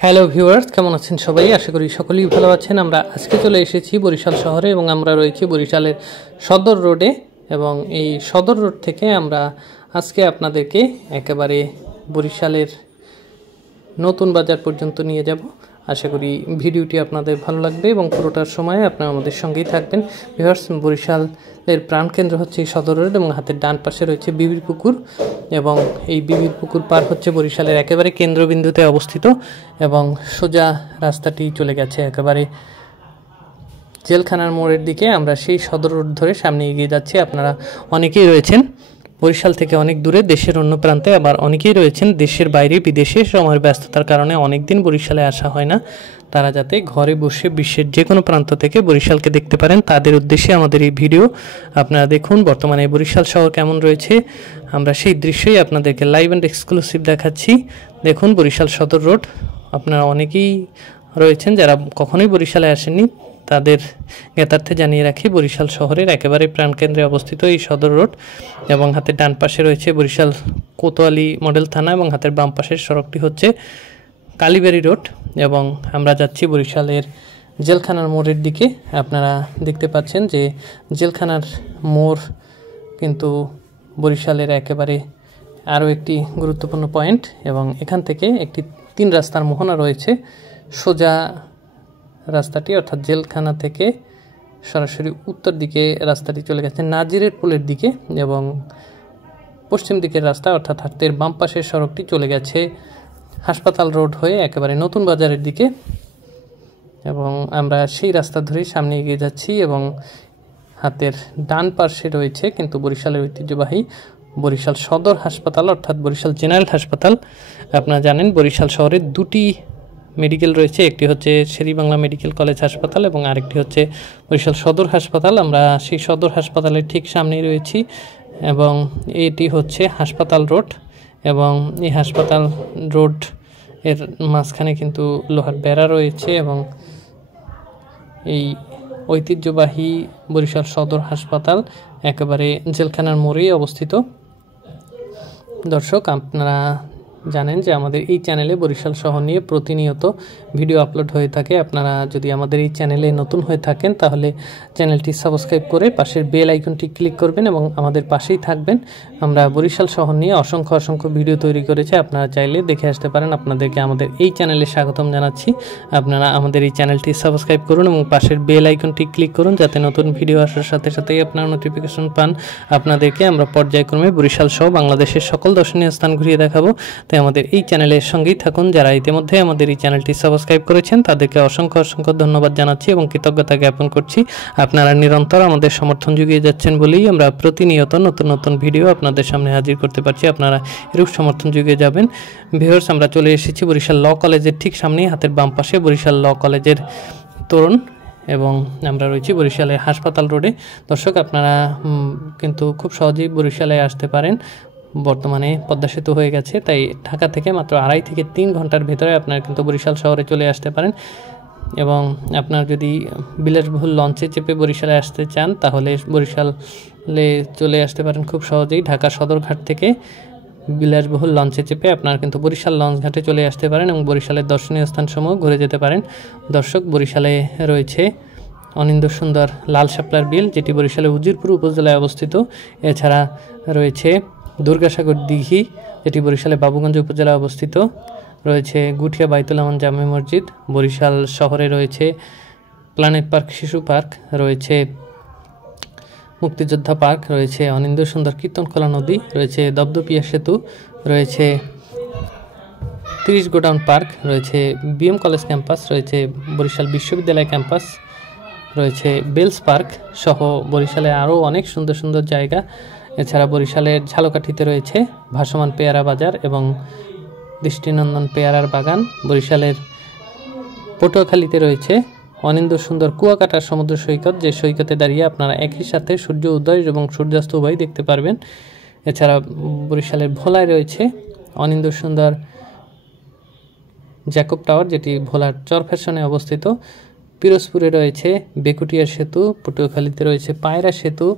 Hello viewers, কেমন আছেন সবাই? আশা করি সকলেই ভালো আছেন। আমরা আজকে চলে এসেছি বরিশাল শহরে এবং আমরা রয়েছি বরিশালের সদর রোডে। এবং এই সদর রোড থেকে আমরা আজকে আপনাদেরকে একেবারে বরিশালের নতুন বাজার পর্যন্ত নিয়ে যাব। আশা করি ভিডিওটি আপনাদের ভালো লাগবে এবং পুরোটার সময় আপনারা আমাদের সঙ্গেই থাকবেন। ভিউয়ার্স, বরিশালের প্রাণকেন্দ্র হচ্ছে এই সদর রোড এবং হাতের ডান পাশে রয়েছে বিবির পুকুর এবং এই বিবির পুকুর পার হচ্ছে বরিশালের একেবারে কেন্দ্রবিন্দুতে অবস্থিত এবং সোজা রাস্তাটি চলে গেছে একেবারে জেলখানার মোড়ের দিকে। আমরা সেই সদর রোড ধরে সামনে এগিয়ে যাচ্ছি। আপনারা অনেকেই রয়েছেন বরিশাল থেকে অনেক দূরে, দেশের অন্য প্রান্তে, আবার অনেকেই রয়েছেন দেশের বাইরে বিদেশে। সময়ের ব্যস্ততার কারণে অনেক দিন বরিশালে আসা হয় না। তারা যাতে ঘরে বসে বিশ্বের যে কোনো প্রান্ত থেকে বরিশালকে দেখতে পারেন, তাদের উদ্দেশ্যে আমাদের এই ভিডিও। আপনারা দেখুন বর্তমানে বরিশাল শহর কেমন রয়েছে। আমরা সেই দৃশ্যই আপনাদেরকে লাইভ অ্যান্ড এক্সক্লুসিভ দেখাচ্ছি। দেখুন বরিশাল সদর রোড। আপনারা অনেকেই রয়েছেন যারা কখনোই বরিশালে আসেননি, তাদের জ্ঞাতার্থে জানিয়ে রাখি বরিশাল শহরের একেবারে প্রাণকেন্দ্রে অবস্থিত এই সদর রোড এবং হাতের ডান পাশে রয়েছে বরিশাল কোতোয়ালি মডেল থানা এবং হাতের বাম পাশের সড়কটি হচ্ছে কালীবাড়ি রোড এবং আমরা যাচ্ছি বরিশালের জেলখানার মোড়ের দিকে। আপনারা দেখতে পাচ্ছেন যে জেলখানার মোড় কিন্তু বরিশালের একেবারে আরও একটি গুরুত্বপূর্ণ পয়েন্ট এবং এখান থেকে একটি 3 রাস্তার মোহনা রয়েছে। সোজা রাস্তাটি অর্থাৎ জেলখানা থেকে সরাসরি উত্তর দিকে রাস্তাটি চলে গেছে নাজিরের পুলের দিকে এবং পশ্চিম দিকের রাস্তা অর্থাৎ হাতের বাম পাশের সড়কটি চলে গেছে হাসপাতাল রোড হয়ে একেবারে নতুন বাজারের দিকে এবং আমরা সেই রাস্তা ধরেই সামনে এগিয়ে যাচ্ছি এবং হাতের ডান পাশে রয়েছে কিন্তু বরিশালের ঐতিহ্যবাহী বরিশাল সদর হাসপাতাল অর্থাৎ বরিশাল জেনারেল হাসপাতাল। আপনারা জানেন বরিশাল শহরে 2টি মেডিকেল রয়েছে, একটি হচ্ছে শেরেবাংলা মেডিকেল কলেজ হাসপাতাল এবং আরেকটি হচ্ছে বরিশাল সদর হাসপাতাল। আমরা সেই সদর হাসপাতালের ঠিক সামনেই রয়েছি এবং এটি হচ্ছে হাসপাতাল রোড এবং এই হাসপাতাল রোড এর মাঝখানে কিন্তু লোহার বেড়া রয়েছে এবং এই ঐতিহ্যবাহী বরিশাল সদর হাসপাতাল একেবারে জেলখানার মোড়েই অবস্থিত। দর্শক, আপনারা জানেন যে আমাদের এই চ্যানেলে বরিশাল শহর নিয়ে প্রতিনিয়ত ভিডিও আপলোড হয়ে থাকে। আপনারা যদি আমাদের এই চ্যানেলে নতুন হয়ে থাকেন তাহলে চ্যানেলটি সাবস্ক্রাইব করে পাশের বেল আইকনটি ক্লিক করবেন এবং আমাদের পাশেই থাকবেন। আমরা বরিশাল শহর নিয়ে অসংখ্য ভিডিও তৈরি করেছি, আপনারা চাইলে দেখে আসতে পারেন। আপনাদেরকে আমাদের এই চ্যানেলে স্বাগতম জানাচ্ছি। আপনারা আমাদের এই চ্যানেলটি সাবস্ক্রাইব করুন এবং পাশের বেল আইকনটি ক্লিক করুন যাতে নতুন ভিডিও আসার সাথে সাথেই আপনারা নোটিফিকেশন পান। আপনাদেরকে আমরা পর্যায়ক্রমে বরিশাল সহ বাংলাদেশের সকল দর্শনীয় স্থান ঘুরিয়ে দেখাবো। তাই আমাদের এই চ্যানেলের সঙ্গেই থাকুন। যারা ইতিমধ্যে আমাদের এই চ্যানেলটি সাবস্ক্রাইব করেছেন তাদেরকে অসংখ্য ধন্যবাদ জানাচ্ছি এবং কৃতজ্ঞতা জ্ঞাপন করছি। আপনারা নিরন্তর আমাদের সমর্থন জুগিয়ে যাচ্ছেন বলেই আমরা প্রতিনিয়ত নতুন ভিডিও আপনাদের সামনে হাজির করতে পারছি। আপনারা এরূপ সমর্থন জুগিয়ে যাবেন। ভিউয়ার্স, আমরা চলে এসেছি বরিশাল ল কলেজের ঠিক সামনেই, হাতের বাম পাশে বরিশাল ল কলেজের তোরণ এবং আমরা রয়েছি বরিশালের হাসপাতাল রোডে। দর্শক, আপনারা কিন্তু খুব সহজেই বরিশালে আসতে পারেন। বর্তমানে পদ্মা সেতু হয়ে গেছে, তাই ঢাকা থেকে মাত্র 2.5 থেকে 3 ঘন্টার ভেতরে আপনারা কিন্তু বরিশাল শহরে চলে আসতে পারেন এবং আপনার যদি বিলাসবহুল লঞ্চে চেপে বরিশালে আসতে চান তাহলে বরিশালে চলে আসতে পারেন খুব সহজেই। ঢাকা সদরঘাট থেকে বিলাসবহুল লঞ্চে চেপে আপনারা কিন্তু বরিশাল লঞ্চ ঘাটে চলে আসতে পারেন এবং বরিশালের দর্শনীয় স্থানসমূহ ঘুরে যেতে পারেন। দর্শক, বরিশালে রয়েছে অনিন্দ্য সুন্দর লাল শাপলার বিল, যেটি বরিশালের উজিরপুর উপজেলায় অবস্থিত। এছাড়া রয়েছে দুর্গাসাগর দিঘি, যেটি বরিশালের বাবুগঞ্জ উপজেলায় অবস্থিত। রয়েছে গুঠিয়া বাইতুল আমান জামে মসজিদ। বরিশাল শহরে রয়েছে প্ল্যানেট পার্ক, শিশু পার্ক, রয়েছে মুক্তিযোদ্ধা পার্ক, রয়েছে অনিন্দ্য সুন্দর কীর্তনখোলা নদী, রয়েছে দপদপিয়া সেতু, রয়েছে 30 গোডাউন পার্ক, রয়েছে বিএম কলেজ ক্যাম্পাস, রয়েছে বরিশাল বিশ্ববিদ্যালয় ক্যাম্পাস, রয়েছে বেলস পার্ক সহ বরিশালে আরও অনেক সুন্দর জায়গা। এছাড়া বরিশালের ঝালকাঠিতে রয়েছে ভাসমান পেয়ারা বাজার এবং দৃষ্টিনন্দন পেয়ারার বাগান। বরিশালের পটুয়াখালীতে রয়েছে অনিন্দ্য সুন্দর কুয়াকাটার সমুদ্র সৈকত, যে সৈকতে দাঁড়িয়ে আপনারা একই সাথে সূর্য উদয় এবং সূর্যাস্ত উভয় দেখতে পারবেন। এছাড়া বরিশালের ভোলায় রয়েছে অনিন্দ্য সুন্দর জ্যাকব টাওয়ার, যেটি ভোলার চরফ্যাশনে অবস্থিত। পিরোজপুরে রয়েছে বেকুটিয়া সেতু, পটুয়াখালীতে রয়েছে পায়রা সেতু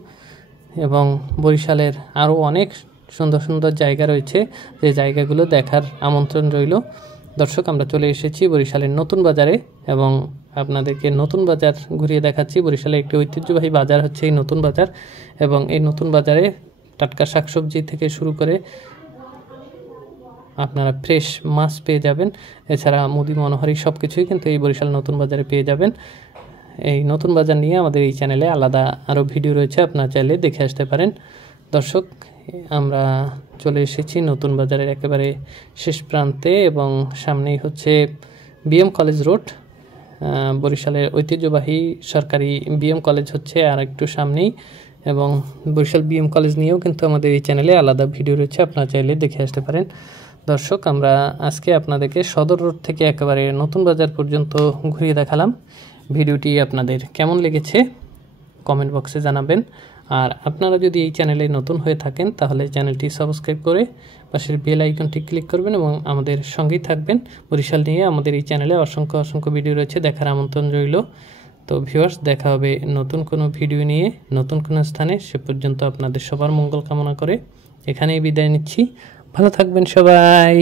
এবং বরিশালের আরও অনেক সুন্দর জায়গা রয়েছে, যে জায়গাগুলো দেখার আমন্ত্রণ রইল। দর্শক, আমরা চলে এসেছি বরিশালের নতুন বাজারে এবং আপনাদেরকে নতুন বাজার ঘুরিয়ে দেখাচ্ছি। বরিশালের একটি ঐতিহ্যবাহী বাজার হচ্ছে এই নতুন বাজার, এবং এই নতুন বাজারে টাটকা শাকসবজি থেকে শুরু করে আপনারা ফ্রেশ মাছ পেয়ে যাবেন। এছাড়া মুদি মনোহারি সব কিছুই কিন্তু এই বরিশাল নতুন বাজারে পেয়ে যাবেন। এই নতুন বাজার নিয়ে আমাদের এই চ্যানেলে আলাদা আরও ভিডিও রয়েছে, আপনারা চাইলে দেখে আসতে পারেন। দর্শক, আমরা চলে এসেছি নতুন বাজারের একেবারে শেষ প্রান্তে এবং সামনেই হচ্ছে বিএম কলেজ রোড। বরিশালের ঐতিহ্যবাহী সরকারি বিএম কলেজ হচ্ছে আর একটু সামনেই, এবং বরিশাল বিএম কলেজ নিয়েও কিন্তু আমাদের এই চ্যানেলে আলাদা ভিডিও রয়েছে, আপনারা চাইলে দেখে আসতে পারেন। দর্শক, আমরা আজকে আপনাদেরকে সদর রোড থেকে একেবারে নতুন বাজার পর্যন্ত ঘুরিয়ে দেখালাম। ভিডিওটি আপনাদের কেমন লেগেছে কমেন্ট বক্সে জানাবেন। আর আপনারা যদি এই চ্যানেলে নতুন হয়ে থাকেন তাহলে চ্যানেলটি সাবস্ক্রাইব করে পাশের বেল আইকনটি ক্লিক করবেন এবং আমাদের সঙ্গেই থাকবেন। বরিশাল নিয়ে আমাদের এই চ্যানেলে অসংখ্য অসংখ্য ভিডিও রয়েছে, দেখার আমন্ত্রণ রইল। তো ভিউয়ার্স, দেখা হবে নতুন কোনো ভিডিও নিয়ে নতুন কোনো স্থানে। সে পর্যন্ত আপনাদের সবার মঙ্গল কামনা করে এখানেই বিদায় নিচ্ছি। ভালো থাকবেন সবাই।